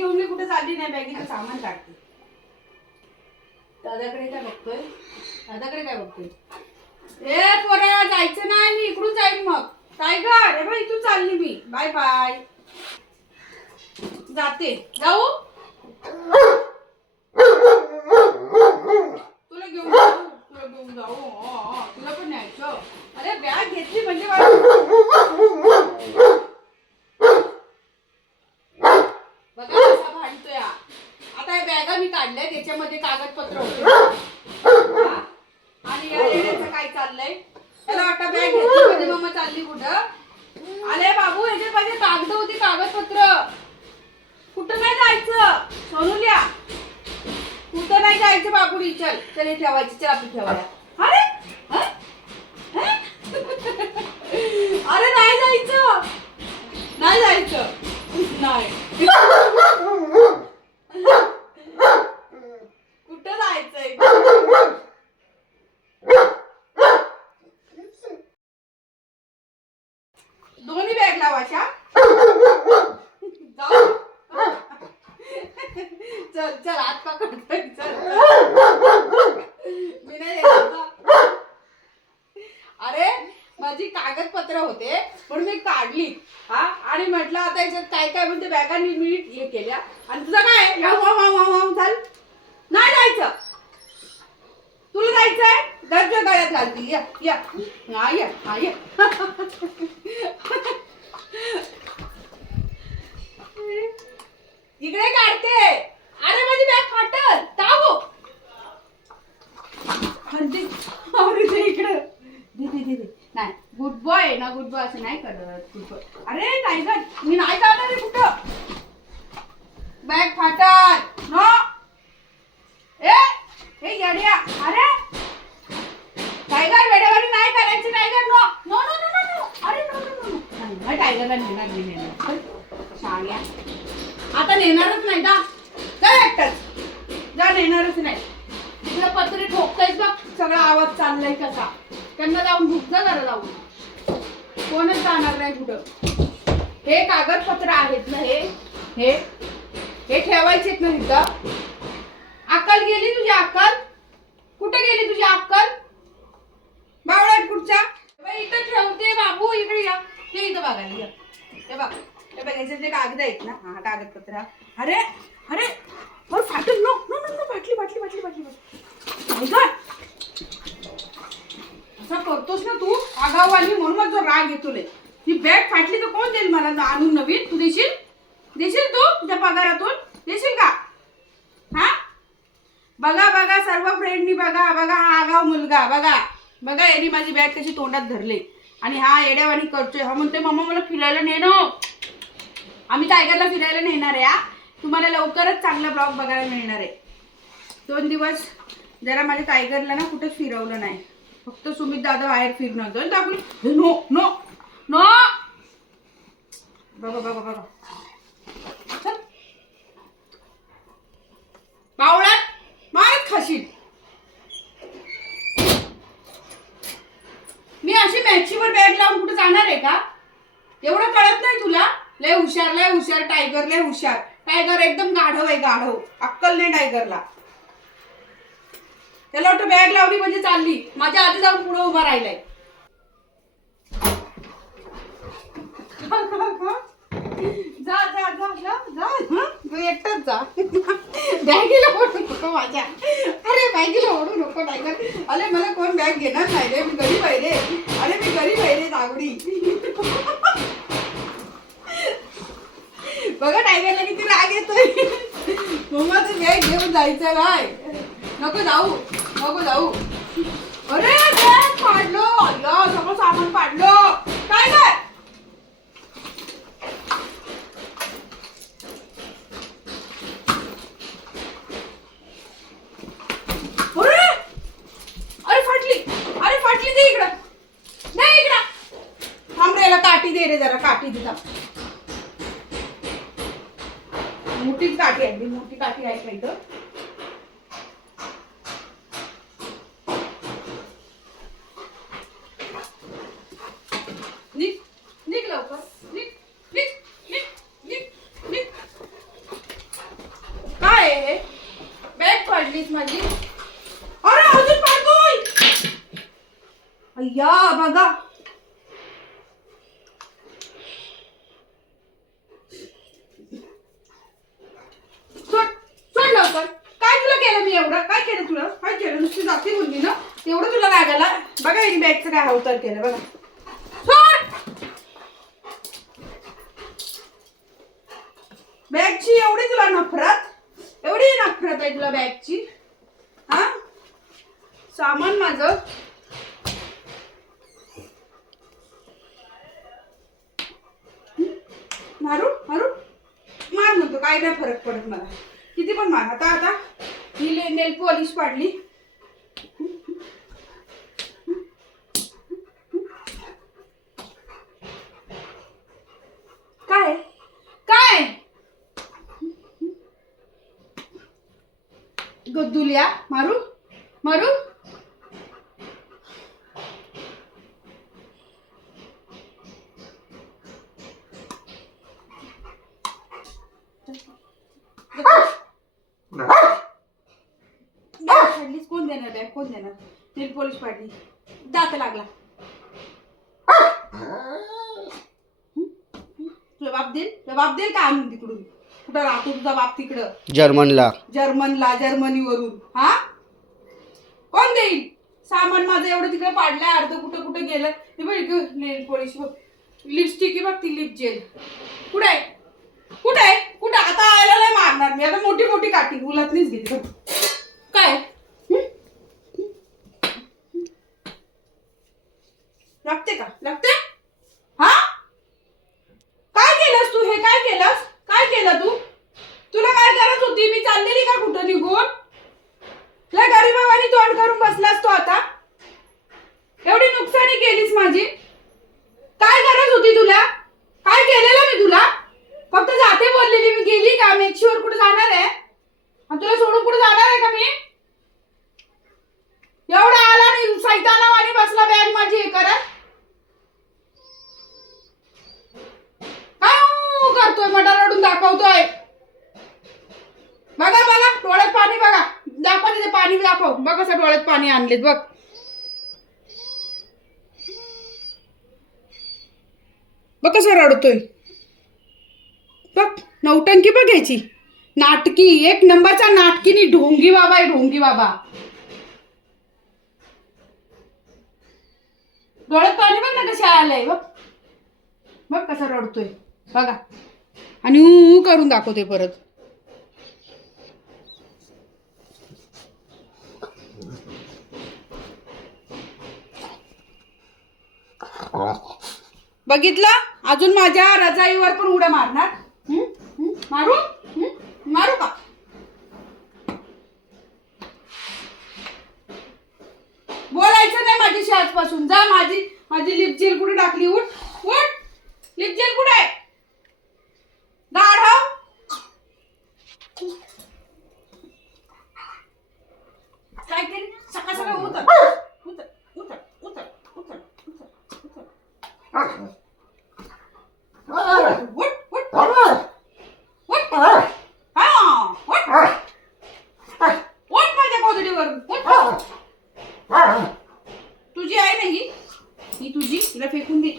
घेऊन मी कुठे चालली नाही बॅगेचं सामान काढते. दादाकडे काय बघतोय? दादाकडे काय बघतोय? ए पोरा जायचं नाही मी इकडून जाईन मग. टायगर हे बघ इथून चालली मी. Bye bye. जाते. जाऊ? तुला घेऊन जाऊ? तुला घेऊन जाऊ? हो, हो, तुला पण न्यायचं. अरे बॅग घेतली म्हणजे मला बघा कसा भांडतोय हा. आता या बॅगा मी काढल्या त्याच्यामध्ये कागदपत्र होते? आणि या येण्याचं काय चाललंय? त्याला वाटतं बॅग घेतली म्हणजे मम्मा चालली कुठं? अरे बाबू ह्याच्यात माझे कागद होती कागदपत्र. कुठं नाही जायचं? सोनूल्या कुठं नाही जायचं बाबुडी चल चल हे ठेवायची चल आपली ठेवायला अरे हं? हं? अरे नाही जायचं. नाही जायचं. नाही कुठं जायचंय दोन्ही बॅग लावायच्या जाऊ चल चल हात पकडतोय चल मी नाही अरे माझी कागदपत्र होते पण मी काढली. हा आणि म्हटलं आता याच्यात काय काय म्हणते बॅगांनी मी हे केल्या. आणि तुझं काय? या वाव वाव वाव वाव चाल नाही जायचं. तुला जायचंय? दर्ज गळ्यात घालती या या. हा या हा या इकडे काढते अरे माझी बॅग फाटल ताबो हंडी अरे ते इकडे दे दे दे दे नाही गुड बॉय ना गुड बॉय असं नाही करत गुड अरे नाही का मी नाही जाणार रे कुठं? बॅग फाटत नो. ए हे येड्या. अरे. टायगर वेळेवर नाही करायची tiger no. No no no no अरे नो नो नो नो. नाही टायगरला नेणार मी नेणार. सांग्या आता नेणारच नाही का काय एकटाच. जा नेणारच नाही. तिकडे पत्रे ठोकतायच बघ. सगळा आवाज चाललाय कसा. त्यांना जाऊन भूक जरा लावून. कोणच जाणार नाही कुठं हे कागदपत्र आहेत ना हे? हे? हे ठेवायचेत ना तिथं अक्कल गेली तुझी अक्कल? कुठे गेली तुझी अक्कल? बावळाट कुठच्या? इथं ठेवते बाबू इकडे या. हे इथं बघायला या. हे बघ. हे बघायचे जे कागद आहेत ना हा कागदपत्र. अरे अरे अरे फाटल. नो नो नो नो बाटली बाटली बाटली बाटली बाटली असं करतोस ना तू? आगावाली म्हणून मग जो राग येतो लय. ही बॅग फाटली तर कोण देईल मला? आणून नवीन? तू देशील? देशील तू तुझ्या पगारातून? देशील का? हा? बघा बघा सर्व फ्रेंडनी बघा बघा हा आगाव मुलगा बघा. बघा यांनी माझी बॅग कशी तोंडात धरले. आणि हा येड्यावाणी करतोय. हा म्हणतोय मम्मा मला फिरायला नेणं हो. आम्ही टायगरला फिरायला नेणार आहे हा. तुम्हाला लवकरच चांगला ब्लॉग बघायला मिळणार आहे. दोन दिवस जरा माझ्या टायगरला ना कुठंच फिरवलं नाही. फक्त सुमित दादा बाहेर फिरणं जाईल दाखवली नो नो नो. बघा बघा बघा. पावळ्यात मारत खाशील. मी अशी मॅचीवर बॅग लावून कुठे जाणार आहे का? एवढं कळत नाही तुला? लय हुशार लय हुशार टायगर लय हुशार. टायगर एकदम गाढव आहे गाढव. अक्कल नाही टायगरला त्याला वाटतं बॅग लावली म्हणजे चालली. माझ्या आधी जाऊन पुढे उभा राहिलाय. जा जा जा जा जा. तू एकटाच जा. बॅगीला ओढू नको माझ्या. अरे बॅगीला ओढू नको टायगर अरे मला कोण बॅग घेणार नाही रे? मी गरीब आहे रे. अरे मी गरीब आहे रे दागडी बघा टायगरला किती राग येतोय. मम्मा बॅग घेऊन जायचं काय? नको जाऊ. नको जाऊ. अरे बॅग पाडलो. अय्या सगळं सामान पाडलो. काय काय अरे फाटली. अरे फाटली इकडं. नाही इकडं. काठी दे रे जरा काठी दे मोठीच काठी आहे मोठी काठी आहे का इथं. नुसती जातील मुलगी ना? तेवढं तुला बॅगाला बघा हिने बॅगचं काय अवतार केलं बघा. बॅगची एवढी तुला नफरत? एवढी नफरत आहे तुला बॅगची हा? सामान माझं. मारू? मारू? मार म्हणतो काय नाही फरक पडत मला. किती पण मार. आता आता. ही नेल पॉलिश पाडली काय काय गद्दुल्या मारू? मारू? कोण देणार बॅग कोण देणार? नेल पॉलिश पाडली. दात लागला. तुझा बाप देईल? तुझा बाप देईल का आणून कुठं राहतो तुझा बाप तिकडं? जर्मनला. जर्मनला जर्मनीवरून. हा? कोण देईल? सामान माझं एवढं तिकडे पाडलंय अर्ध कुठं कुठं गेलं. ते बघ नेल पॉलिश बघ. लिपस्टिक बघ ती लिप जेल कुठे? आहे कुठे? आहे कुठे? आता आयला नाही मारणार मी. आता मोठी मोठी काठी उलटलीच घेते. काय? हं? लागते का? लागते? हा? काय केलंस तू? हे काय केलंस? केलं तू? तुला काय गरज होती? मी चाललेली का कुठं निघून? तुला गरीबावानी तोंड करून बसलास तू आता. एवढी नुकसानी केलीस माझी. काय गरज होती तुला? काय केलेलं मी तुला? फक्त जाते बोललेली मी. गेली का? मेक्शीवर एकशीवर कुठे जाणार आहे? आणि तुला सोडून कुठे जाणार आहे का मी? एवढा आला आणि सैताना आणि बसला बॅग माझी हे करत काय ऊ करतोय मटा रडून दाखवतोय. बघा बघा डोळ्यात पाणी बघा. दाखवा तिथे पाणी दाखव. बघ कसं डोळ्यात पाणी आणलेत बघ. बघ कसं रडतोय. बघ नौटंकी बघायची. नाटकी एक नंबरचा नाटकीनी ढोंगी बाबा आहे ढोंगी बाबा. डोळ्यात पाणी बघ ना कसे आलंय बघ. बघ कसा रडतोय. बघा. आणि ऊ करून दाखवते परत. बघितलं? अजून माझ्या रजाईवर पण उड्या मारणार. मारू? मारू का? बोलायचं नाही माझ्याशी आजपासून. जा माझी माझी लिपजेल कुठे टाकली? उठ उठ. लिपजेल कुठे आहे गाढव काय केली सकाळ सकाळ उतर उतर उतर उतर उतर उतर उतर उठ उठ उठ हा उठ उठ माझ्या कोथडीवरून उठ तुझी आहे ना ही ही तुझी तिला फेकून दे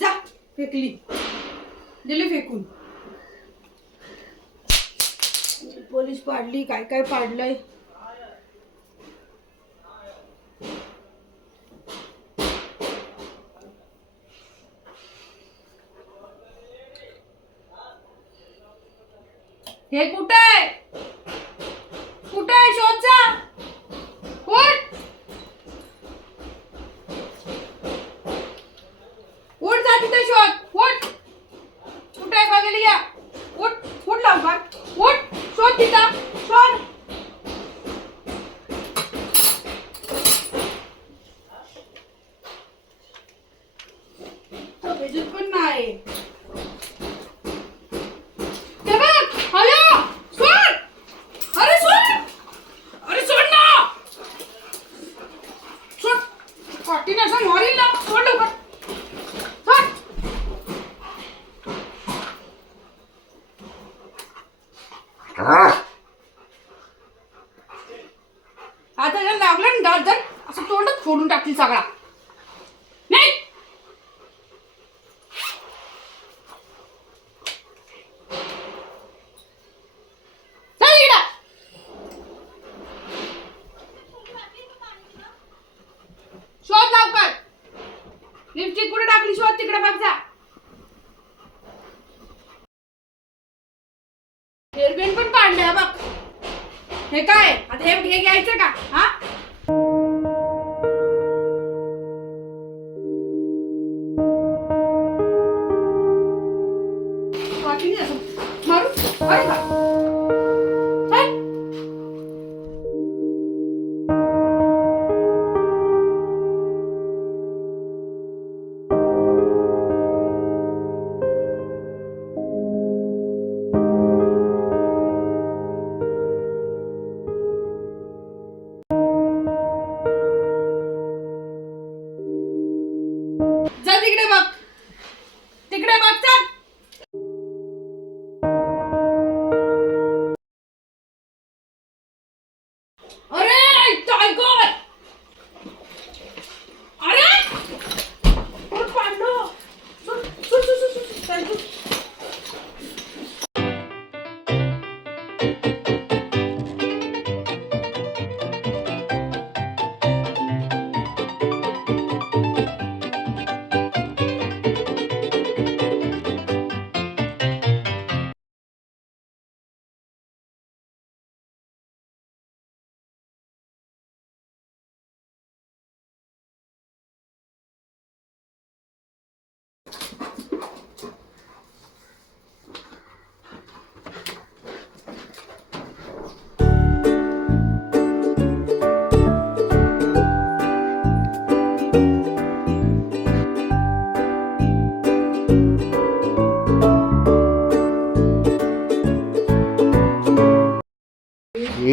जा फेकली दिली फेकून पोलीस पाडली काय काय पाडलंय? हे कुठे? तू सगळा. नाही शोध टाकली शोध तिकडे बघ पण पाडल्या बघ. हे काय? आता हे घ्यायचं का? हा?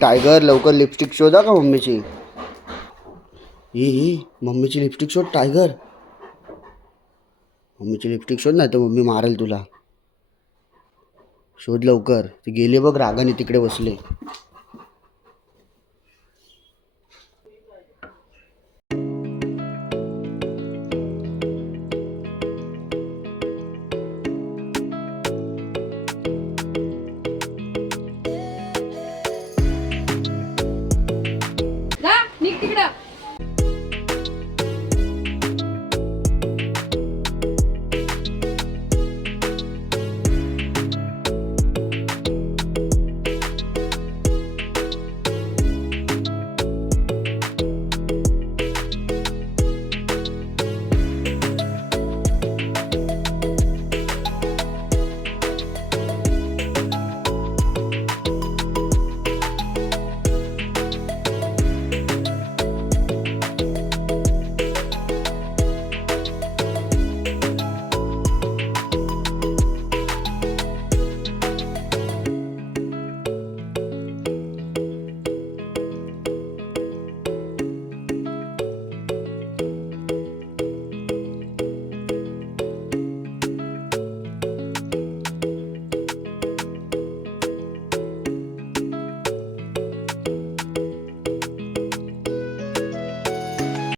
टायगर लवकर लिपस्टिक शोधा का मम्मीची? ही ही मम्मीची लिपस्टिक शोध टायगर. मम्मीची लिपस्टिक शोध नाही तर मम्मी मारेल तुला. शोध लवकर. ते गेले बघ रागाने तिकडे बसले.